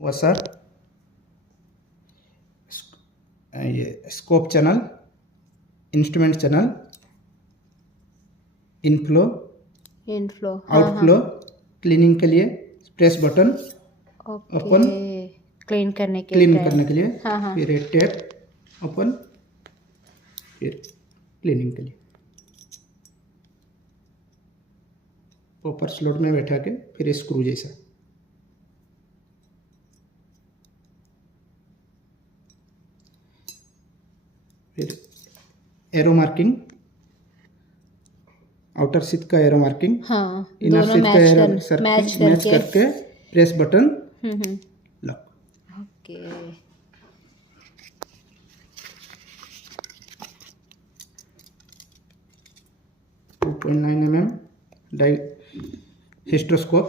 वसर, ये scope channel, instrument channel, inflow, outflow, cleaning के लिए प्रेस बटन, ओपन क्लीन करने के लिए, हाँ। फिर टैप ओपन, फिर क्लीनिंग के लिए प्रॉपर स्लॉट में बैठा के फिर स्क्रू जैसा। फिर एरो मार्किंग, आउटर शीट का एरो मार्किंग, हाँ, इनर दोनों शीट का एरो मैच करके press button lock. Okay. 2.9 mm die हिस्ट्रोस्कोप,